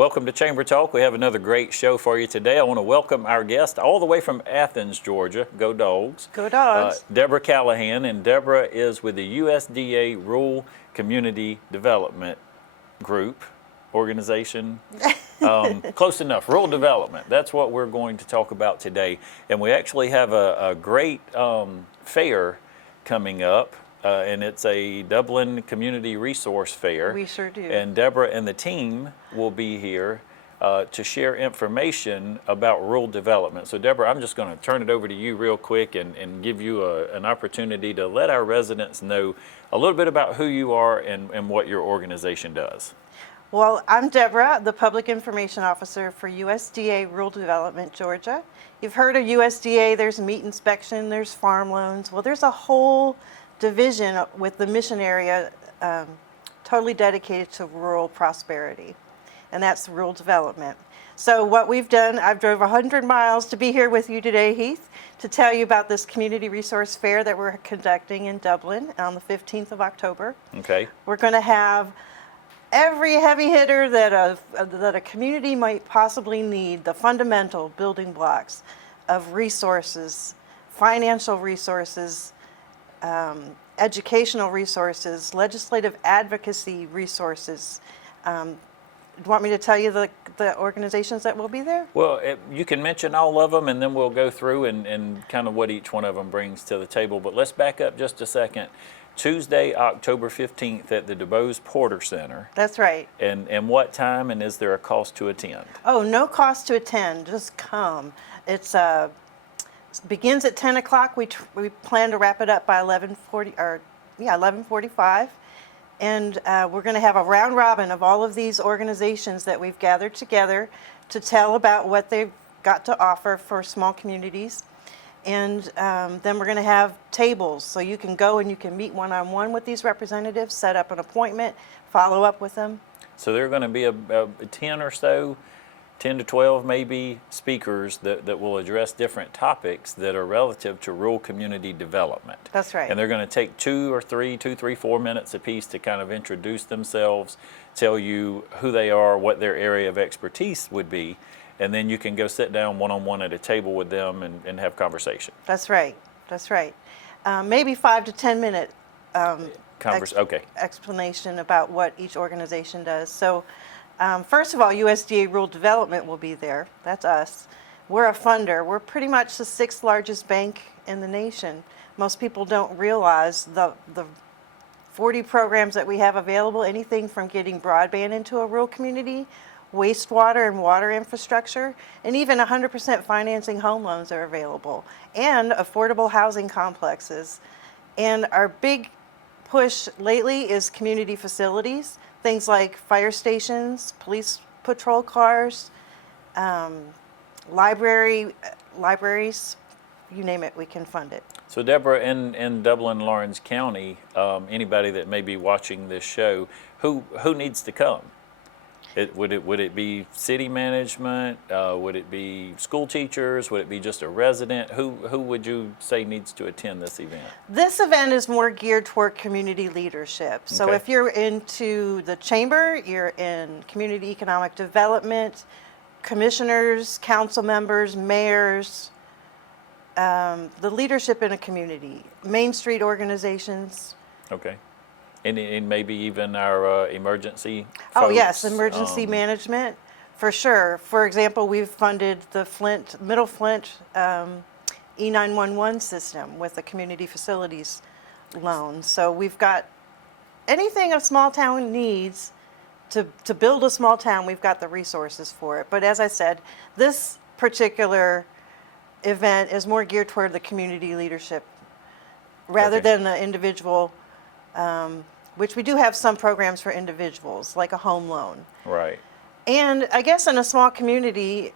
Welcome to Chamber Talk. We have another great show for you today. I want to welcome our guest all the way from Athens, Georgia. Go Dogs. Go Dogs. Deborah Callahan, and Deborah is with the USDA Rural Community Development Group organization. Close enough. Rural development. That's what we're going to talk about today. And we actually have a great fair coming up. And it's a Dublin Community Resource Fair. We sure do. And Deborah and the team will be here to share information about rural development. So Deborah, I'm just going to turn it over to you real quick and give you an opportunity to let our residents know a little bit about who you are and what your organization does. Well, I'm Deborah, the Public Information Officer for USDA Rural Development Georgia. You've heard of USDA, there's meat inspection, there's farm loans. Well, there's a whole division with the mission area totally dedicated to rural prosperity, and that's rural development. So what we've done, I've drove 100 miles to be here with you today, Heath, to tell you about this community resource fair that we're conducting in Dublin on the 15th of October. Okay. We're going to have every heavy hitter that a community might possibly need, the fundamental building blocks of resources, financial resources, educational resources, legislative advocacy resources. Do you want me to tell you the organizations that will be there? Well, you can mention all of them, and then we'll go through and kind of what each one of them brings to the table. But let's back up just a second. Tuesday, October 15th at the DuBose Porter Center. That's right. And what time, and is there a cost to attend? Oh, no cost to attend. Just come. It's begins at 10 o'clock. We plan to wrap it up by 11:45. And we're going to have a round robin of all of these organizations that we've gathered together to tell about what they've got to offer for small communities. And then we're going to have tables, so you can go and you can meet one-on-one with these representatives, set up an appointment, follow up with them. So there are going to be a 10 or so, 10 to 12 maybe, speakers that will address different topics that are relative to rural community development. That's right. And they're going to take 2, 3, 4 minutes apiece to kind of introduce themselves, tell you who they are, what their area of expertise would be, and then you can go sit down one-on-one at a table with them and have conversation. That's right. That's right. Maybe 5 to 10 minute explanation about what each organization does. So first of all, USDA Rural Development will be there. That's us. We're a funder. We're pretty much the 6th largest bank in the nation. Most people don't realize the 40 programs that we have available, anything from getting broadband into a rural community, wastewater and water infrastructure, and even 100% financing home loans are available, and affordable housing complexes. And our big push lately is community facilities, things like fire stations, police patrol cars, libraries, you name it, we can fund it. So Deborah, in Dublin, Lawrence County, anybody that may be watching this show, who needs to come? Would it be city management? Would it be school teachers? Would it be just a resident? Who would you say needs to attend this event? This event is more geared toward community leadership. So Okay. if you're into the chamber, you're in community economic development, commissioners, council members, mayors, the leadership in a community, Main Street organizations. Okay. And maybe even our emergency folks. Oh yes, emergency management, for sure. For example, we've funded the Middle Flint E911 system with a community facilities loan. So we've got anything a small town needs to build a small town, we've got the resources for it. But as I said, this particular event is more geared toward the community leadership rather Okay. than the individual, which we do have some programs for individuals, like a home loan. Right. And I guess in a small community,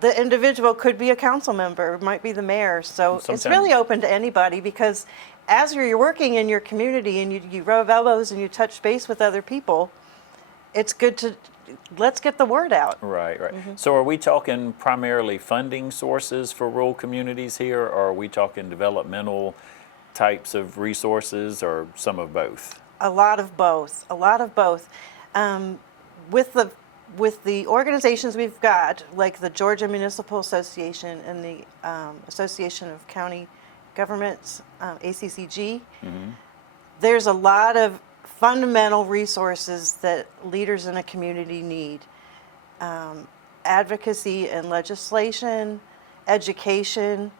the individual could be a council member, might be the mayor. So it's Sometimes- really open to anybody, because as you're working in your community and you rub elbows and you touch base with other people, it's good to, let's get the word out. Right. So are we talking primarily funding sources for rural communities here, or are we talking developmental types of resources, or some of both? A lot of both. With the with the organizations we've got, like the Georgia Municipal Association and the Association of County Governments, ACCG, there's a lot of fundamental resources that leaders in a community need. Advocacy and legislation, education.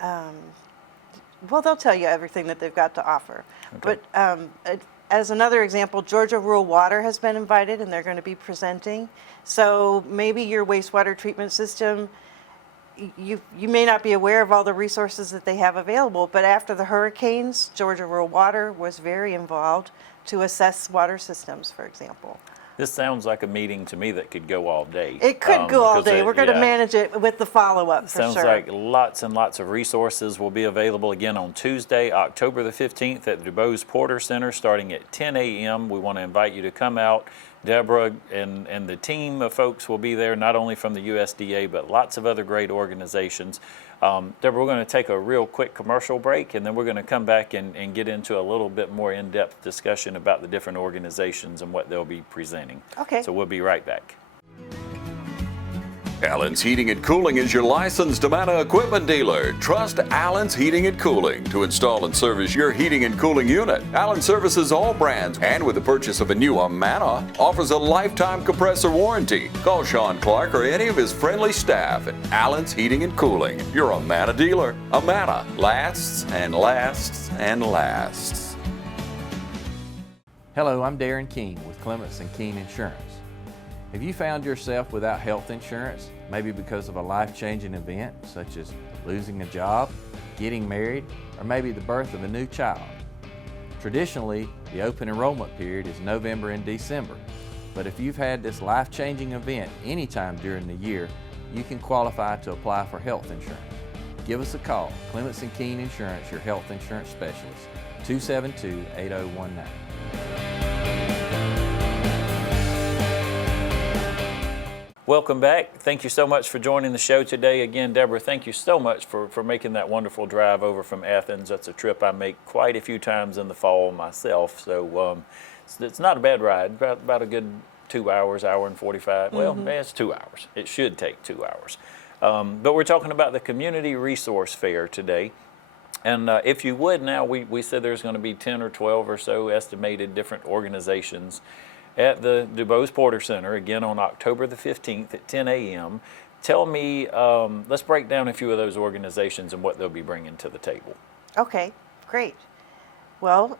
Well, they'll tell you everything that they've got to offer. Okay. But as another example, Georgia Rural Water has been invited, and they're going to be presenting. So maybe your wastewater treatment system, you may not be aware of all the resources that they have available, but after the hurricanes, Georgia Rural Water was very involved to assess water systems, for example. This sounds like a meeting to me that could go all day. It could go all because day. We're going to yeah. manage it with the follow-up for Sounds sure. like lots and lots of resources will be available again on Tuesday, October the 15th at the DuBose Porter Center starting at 10 a.m. We want to invite you to come out. Deborah and the team of folks will be there, not only from the USDA, but lots of other great organizations. Deborah, we're going to take a real quick commercial break, and then we're going to come back and get into a little bit more in-depth discussion about the different organizations and what they'll be presenting. Okay. So we'll be right back. Allen's Heating and Cooling is your licensed Amana equipment dealer. Trust Allen's Heating and Cooling to install and service your heating and cooling unit. Allen services all brands, and with the purchase of a new Amana, offers a lifetime compressor warranty. Call Sean Clark or any of his friendly staff at Allen's Heating and Cooling, your Amana dealer. Amana lasts and lasts and lasts. Hello, I'm Darren King with Clements & Keene Insurance. Have you found yourself without health insurance, maybe because of a life-changing event such as losing a job, getting married, or maybe the birth of a new child? Traditionally, the open enrollment period is November and December, but if you've had this life-changing event anytime during the year, you can qualify to apply for health insurance. Give us a call, Clements & Keene Insurance, your health insurance specialist, 272-8019. Welcome back. Thank you so much for joining the show today. Again, Deborah, thank you so much for making that wonderful drive over from Athens. That's a trip I make quite a few times in the fall myself. So it's not a bad ride, about a good 2 hours, hour and 45. Well, it's 2 hours. It should take 2 hours. But we're talking about the Community Resource Fair today. And if you would now, we said there's going to be 10 or 12 or so estimated different organizations at the DuBose Porter Center, again on October the 15th at 10 a.m. Tell me, let's break down a few of those organizations and what they'll be bringing to the table. Okay, great. Well,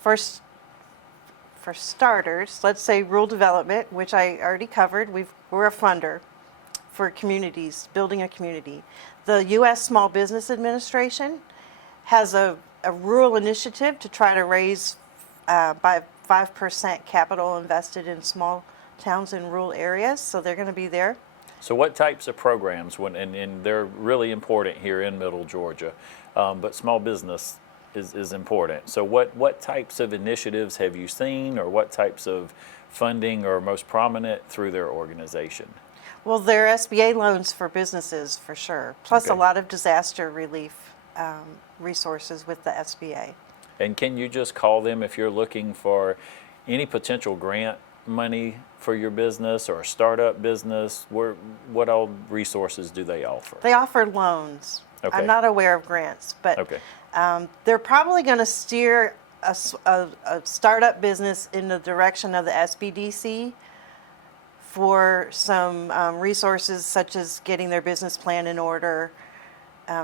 first, for starters, let's say rural development, which I already covered. We're a funder for communities, building a community. The U.S. Small Business Administration has a rural initiative to try to raise by 5% capital invested in small towns and rural areas, so they're going to be there. So what types of programs, and they're really important here in Middle Georgia, but small business is important. So what types of initiatives have you seen, or what types of funding are most prominent through their organization? Well, there are SBA loans for businesses for sure, plus Okay. a lot of disaster relief resources with the SBA. And can you just call them if you're looking for any potential grant money for your business or a startup business? What all resources do they offer? They offer loans. Okay. I'm not aware of grants, but Okay. they're probably going to steer a startup business in the direction of the SBDC for some resources such as getting their business plan in order,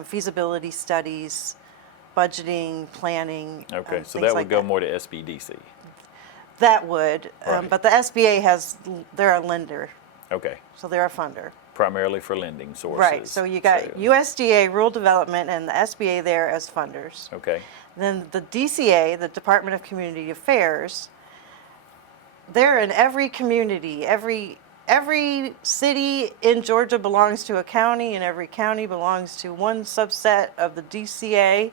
feasibility studies, budgeting, planning. Okay, so things that would like go more to SBDC. That would, Right. but the SBA they're a lender, Okay, so they're a funder. primarily for lending sources. Right, so you got USDA, Rural Development, and the SBA there as funders. Okay, Then the DCA, the Department of Community Affairs, they're in every community. Every city in Georgia belongs to a county, and every county belongs to one subset of the DCA,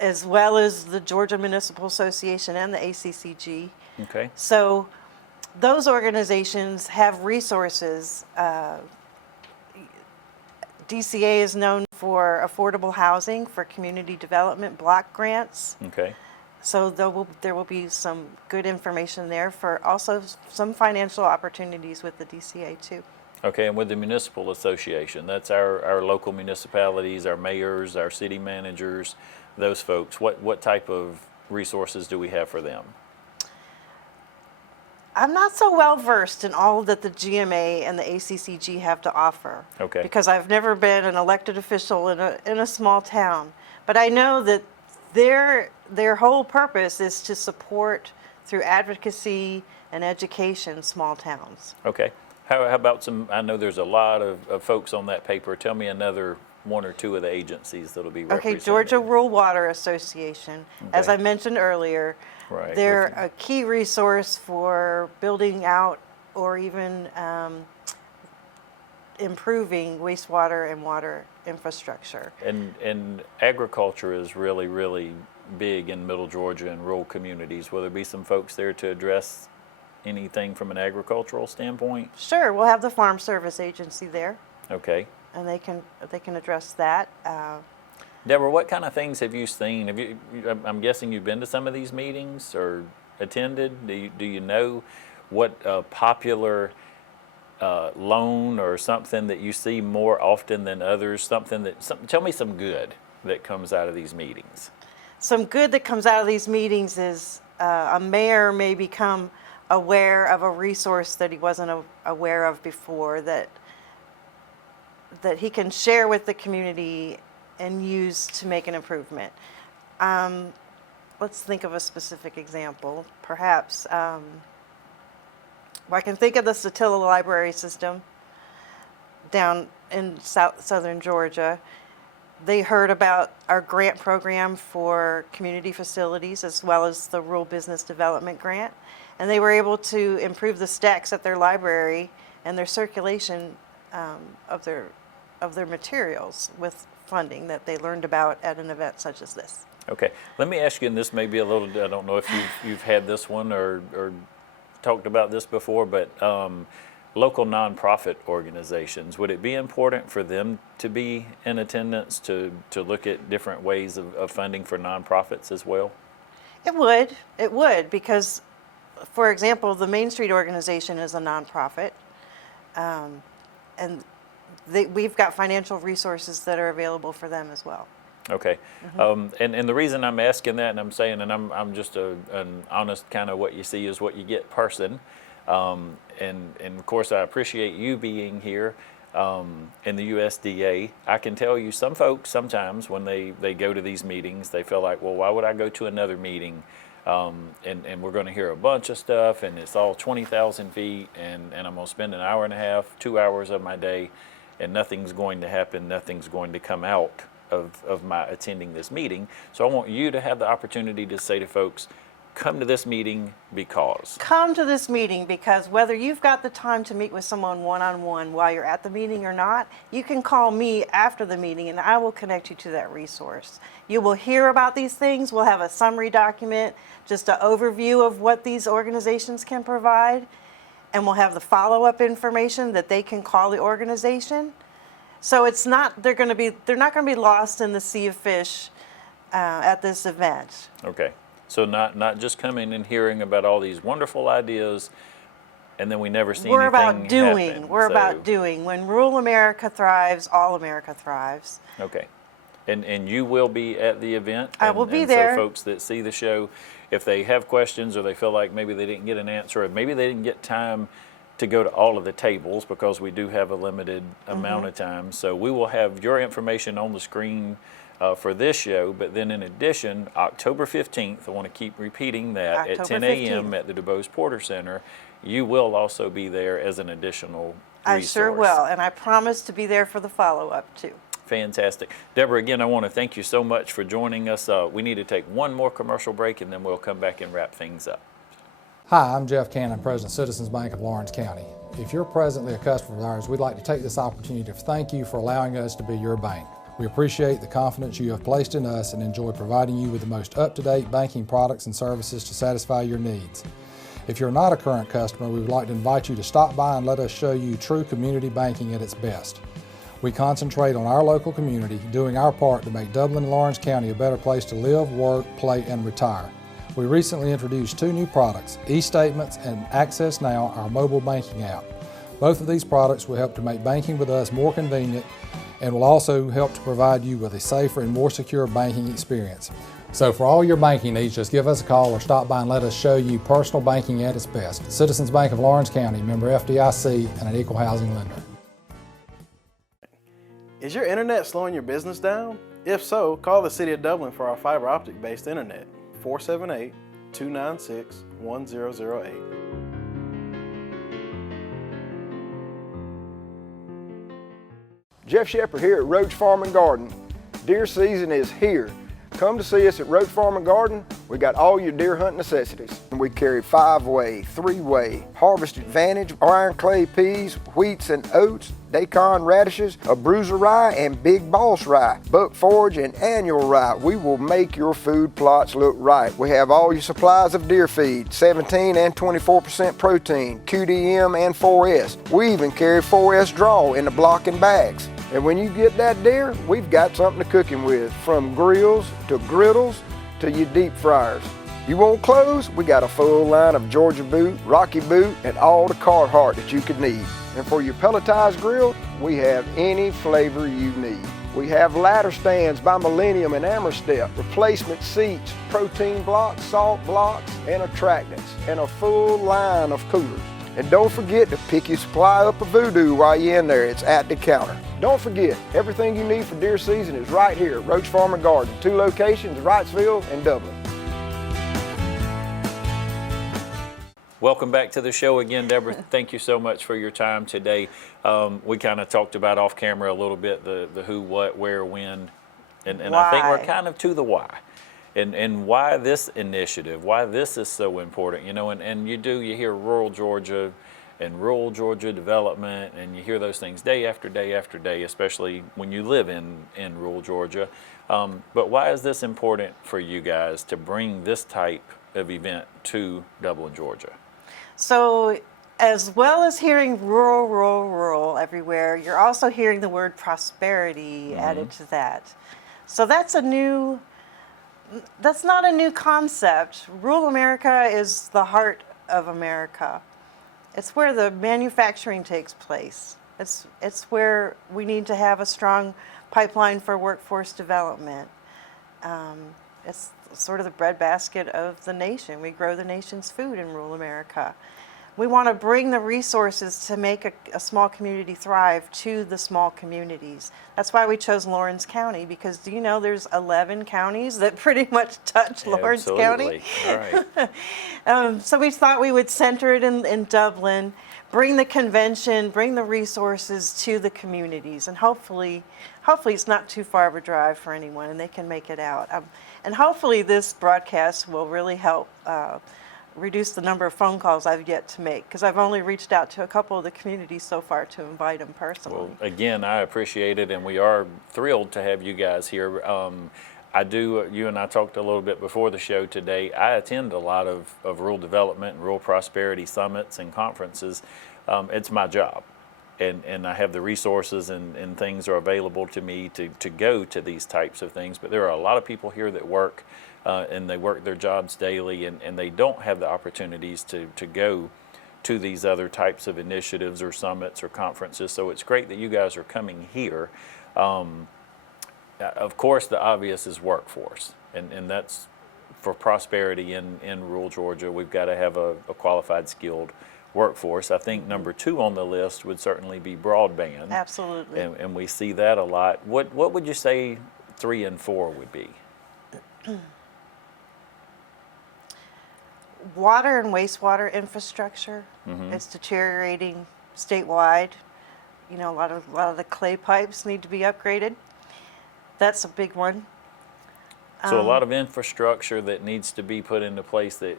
as well as the Georgia Municipal Association and the ACCG. okay, So those organizations have resources. DCA is known for affordable housing, for community development block grants. okay, So there will be some good information there for also some financial opportunities with the DCA too. Okay, and with the municipal association, that's our local municipalities, our mayors, our city managers, those folks. What type of resources do we have for them? I'm not so well versed in all that the GMA and the ACCG have to offer. Okay. Because I've never been an elected official in a small town. But I know that their whole purpose is to support through advocacy and education small towns. Okay. How about some, I know there's a lot of folks on that paper. Tell me another one or two of the agencies that'll be represented. Okay, Georgia Rural Water Association, as Okay. I mentioned earlier, Right, they're with you. a key resource for building out or even improving wastewater and water infrastructure. And agriculture is really, really big in Middle Georgia and rural communities. Will there be some folks there to address anything from an agricultural standpoint? Sure, we'll have the Farm Service Agency there, Okay. and they can address that. Deborah, what kind of things have you seen? I'm guessing you've been to some of these meetings or attended. Do you know what popular loan or something that you see more often than others? Tell me some good that comes out of these meetings. Some good that comes out of these meetings is a mayor may become aware of a resource that he wasn't aware of before that he can share with the community and use to make an improvement. Let's think of a specific example. Perhaps, I can think of the Satilla Library System down in southern Georgia. They heard about our grant program for community facilities as well as the Rural Business Development Grant. And they were able to improve the stacks at their library and their circulation of their materials with funding that they learned about at an event such as this. Okay, let me ask you, and this may be a little, I don't know if you've had this one or talked about this before, but local nonprofit organizations, would it be important for them to be in attendance to look at different ways of funding for nonprofits as well? It would, because, for example, the Main Street organization is a nonprofit, and we've got financial resources that are available for them as well. Okay, and the reason I'm asking that, and I'm saying, and I'm just an honest kind of what you see is what you get person, and of course I appreciate you being here in the USDA. I can tell you some folks sometimes when they go to these meetings, they feel like, well, why would I go to another meeting? And we're going to hear a bunch of stuff, and it's all 20,000 feet, and I'm going to spend an hour and a half, 2 hours of my day, and nothing's going to happen, nothing's going to come out of my attending this meeting. So I want you to have the opportunity to say to folks, come to this meeting because. Come to this meeting because whether you've got the time to meet with someone one-on-one while you're at the meeting or not, you can call me after the meeting and I will connect you to that resource. You will hear about these things. We'll have a summary document, just an overview of what these organizations can provide, and we'll have the follow-up information that they can call the organization. So it's not, they're not going to be lost in the sea of fish at this event. Okay. So not just coming and hearing about all these wonderful ideas, and then we never see We're anything about doing. happen. We're So, about doing. When rural America thrives, all America thrives. Okay. And you will be at the event? I will be and there. So folks that see the show, if they have questions or they feel like maybe they didn't get an answer or maybe they didn't get time to go to all of the tables because we do have a limited amount of time. So we will have your information on the screen for this show, but then in addition, October 15th, I want to keep repeating that, at 10 a.m. 15th. at the DuBose Porter Center, you will also be there as an additional resource. I sure will, and I promise to be there for the follow-up too. Fantastic. Deborah, again, I want to thank you so much for joining us. We need to take one more commercial break and then we'll come back and wrap things up. Hi, I'm Jeff Cannon, President of Citizens Bank of Lawrence County. If you're presently a customer of ours, we'd like to take this opportunity to thank you for allowing us to be your bank. We appreciate the confidence you have placed in us and enjoy providing you with the most up-to-date banking products and services to satisfy your needs. If you're not a current customer, we would like to invite you to stop by and let us show you true community banking at its best. We concentrate on our local community, doing our part to make Dublin and Lawrence County a better place to live, work, play, and retire. We recently introduced 2 new products, eStatements and Access Now, our mobile banking app. Both of these products will help to make banking with us more convenient and will also help to provide you with a safer and more secure banking experience. So for all your banking needs, just give us a call or stop by and let us show you personal banking at its best. Citizens Bank of Lawrence County, member FDIC, and an equal housing lender. Is your internet slowing your business down? If so, call the City of Dublin for our fiber optic based internet, 478-296-1008. Jeff Shepard here at Rhodes Farm and Garden. Deer season is here. Come to see us at Rhodes Farm and Garden. We got all your deer hunt necessities. We carry 5-way, 3-way, Harvest Advantage, iron clay peas, wheats and oats, daikon radishes, a bruiser rye, and big boss rye, buck forage and annual rye. We will make your food plots look right. We have all your supplies of deer feed, 17 and 24% protein, QDM and 4S. We even carry 4S draw in the block and bags. And when you get that deer, we've got something to cook him with, from grills to griddles to your deep fryers. You want clothes? We got a full line of Georgia boot, Rocky boot, and all the Carhartt that you could need. And for your pelletized grill, we have any flavor you need. We have ladder stands by Millennium and Amerstep, replacement seats, protein blocks, salt blocks, and attractants, and a full line of coolers. And don't forget to pick your supply up of Voodoo while you're in there. It's at the counter. Don't forget, everything you need for deer season is right here at Rhodes Farm and Garden. 2 locations, Wrightsville and Dublin. Welcome back to the show again, Deborah. Thank you so much for your time today. We kind of talked about off camera a little bit, the who, what, where, when, and I think we're kind of to the why. And why this initiative, why this is so important, you know, and you hear rural Georgia and rural Georgia development, and you hear those things day after day after day, especially when you live in rural Georgia. But why is this important for you guys to bring this type of event to Dublin, Georgia? So as well as hearing rural, rural, rural everywhere, you're also hearing the word prosperity added to that. So that's not a new concept. Rural America is the heart of America. It's where the manufacturing takes place. It's where we need to have a strong pipeline for workforce development. It's sort of the breadbasket of the nation. We grow the nation's food in rural America. We want to bring the resources to make a small community thrive to the small communities. That's why we chose Lawrence County, because do you know there's 11 counties that pretty much touch Lawrence County? All right. So we thought we would center it in Dublin, bring the convention, bring the resources to the communities, and hopefully it's not too far of a drive for anyone and they can make it out. And hopefully this broadcast will really help reduce the number of phone calls I've yet to make, because I've only reached out to a couple of the communities so far to invite them personally. Well, again, I appreciate it, and we are thrilled to have you guys here. You and I talked a little bit before the show today. I attend a lot of rural development and rural prosperity summits and conferences. It's my job, and I have the resources and things are available to me to go to these types of things. But there are a lot of people here that work and they work their jobs daily, and they don't have the opportunities to go to these other types of initiatives or summits or conferences. So it's great that you guys are coming here. Of course, the obvious is workforce, and that's for prosperity in rural Georgia. We've got to have a qualified, skilled workforce. I think number 2 on the list would certainly be broadband. Absolutely. And we see that a lot. What would you say 3 and 4 would be? Water and wastewater infrastructure is deteriorating statewide. You know, a lot of the clay pipes need to be upgraded. That's a big one. So a lot of infrastructure that needs to be put into place. That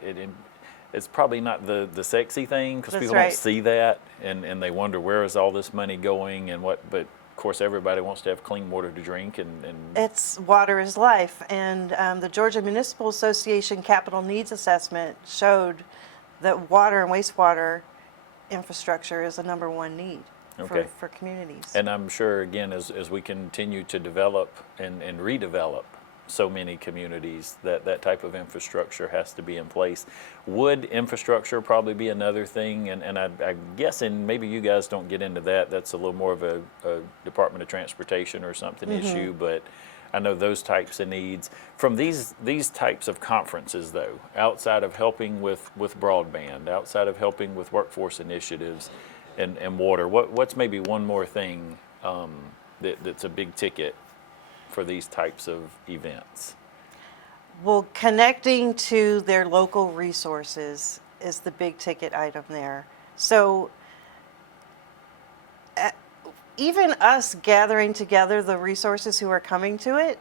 it's probably not the sexy thing, because people don't see that, and they wonder, where is all this money going and what. But of course, everybody wants to have clean water to drink, and It's water is life, and the Georgia Municipal Association Capital Needs Assessment showed that water and wastewater infrastructure is the number 1 need for communities. And I'm sure, again, as we continue to develop and redevelop so many communities that that type of infrastructure has to be in place. Would infrastructure probably be another thing? And I'm guessing maybe you guys don't get into that. That's a little more of a Department of Transportation or something issue, but I know those types of needs. From these types of conferences, though, outside of helping with broadband, outside of helping with workforce initiatives and water, what's maybe one more thing that's a big ticket for these types of events? Well, connecting to their local resources is the big ticket item there. So even us gathering together the resources who are coming to it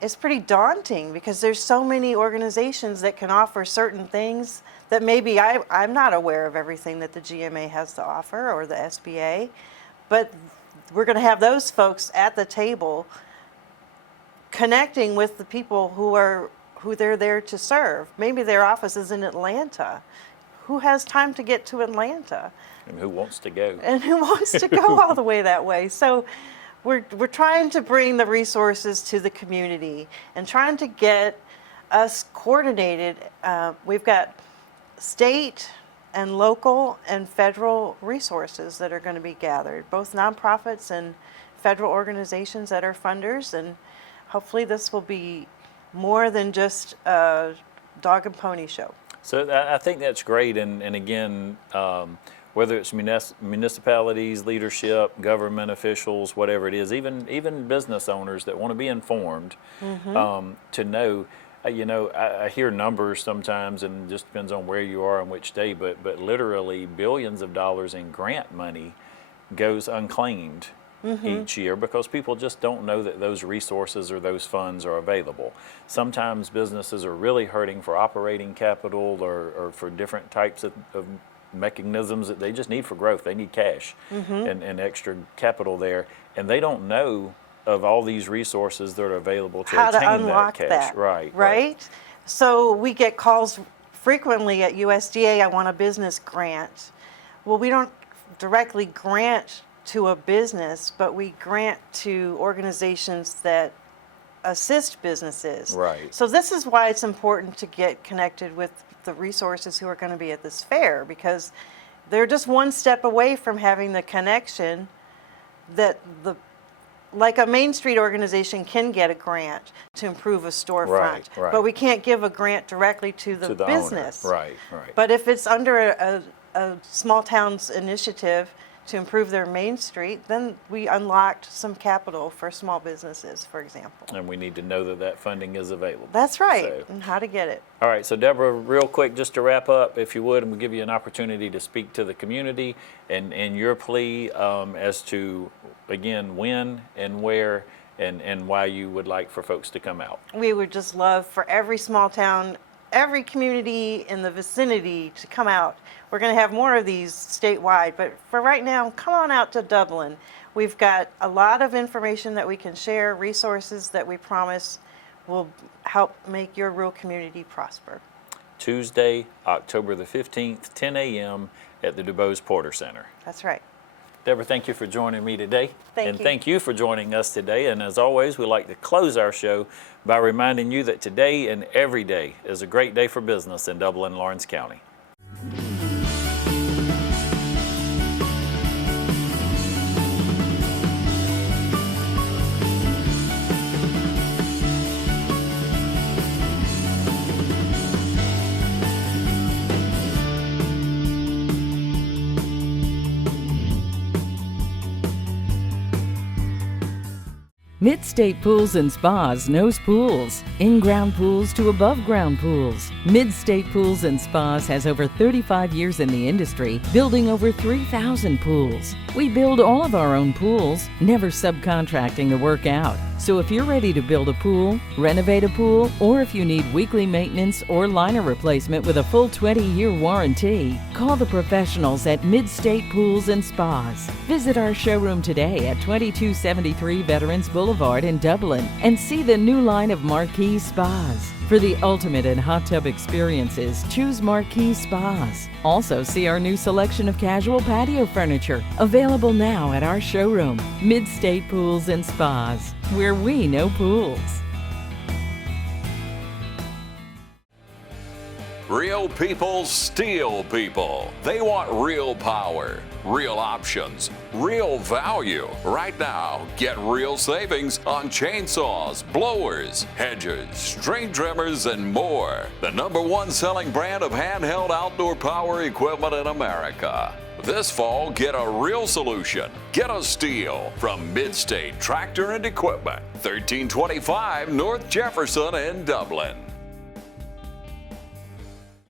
is pretty daunting, because there's so many organizations that can offer certain things that maybe I'm not aware of everything that the GMA has to offer, or the SBA, but we're going to have those folks at the table connecting with the people who they're there to serve. Maybe their office is in Atlanta. Who has time to get to Atlanta? And who wants to go? And who wants to go all the way that way? So we're trying to bring the resources to the community and trying to get us coordinated. We've got state and local and federal resources that are going to be gathered, both nonprofits and federal organizations that are funders, and hopefully this will be more than just a dog and pony show. So I think that's great, and again, whether it's municipalities, leadership, government officials, whatever it is, even business owners that want to be informed, to know. I hear numbers sometimes, and it just depends on where you are and which day, but literally billions of dollars in grant money goes unclaimed each year because people just don't know that those resources or those funds are available. Sometimes businesses are really hurting for operating capital or for different types of mechanisms that they just need for growth. They need cash and extra capital there, and they don't know of all these resources that are available to How obtain to unlock that cash. Right? So we get calls frequently at USDA, I want a business grant. Well, we don't directly grant to a business, but we grant to organizations that assist businesses. Right. So this is why it's important to get connected with the resources who are going to be at this fair, because they're just one step away from having the connection that like a Main Street organization can get a grant to improve a storefront, Right. but we can't give a grant directly to the the business. owner. Right. But if it's under a small town's initiative to improve their Main Street, then we unlocked some capital for small businesses, for example. And we need to know that that funding is available. That's right, So- and how to get it. All right, so Deborah, real quick, just to wrap up, if you would, and we'll give you an opportunity to speak to the community and your plea as to, again, when and where and why you would like for folks to come out. We would just love for every small town, every community in the vicinity to come out. We're going to have more of these statewide, but for right now, come on out to Dublin. We've got a lot of information that we can share, resources that we promise will help make your rural community prosper. Tuesday, October the 15th, 10 a.m. at the DuBose Porter Center. That's right. Deborah, thank you for joining me today. Thank and you. thank you for joining us today. And as always, we like to close our show by reminding you that today and every day is a great day for business in Dublin, Lawrence County. MidState Pools and Spas knows pools, in-ground pools to above-ground pools. MidState Pools and Spas has over 35 years in the industry, building over 3,000 pools. We build all of our own pools, never subcontracting the work out. So if you're ready to build a pool, renovate a pool, or if you need weekly maintenance or liner replacement with a full 20-year warranty, call the professionals at MidState Pools and Spas. Visit our showroom today at 2273 Veterans Boulevard in Dublin and see the new line of Marquee Spas. For the ultimate in hot tub experiences, choose Marquee Spas. Also see our new selection of casual patio furniture, available now at our showroom, MidState Pools and Spas, where we know pools. Real people, steel people. They want real power, real options, real value. Right now, get real savings on chainsaws, blowers, hedgers, string trimmers, and more. The #1 selling brand of handheld outdoor power equipment in America. This fall, get a real solution. Get a Steel from MidState Tractor and Equipment, 1325 North Jefferson in Dublin.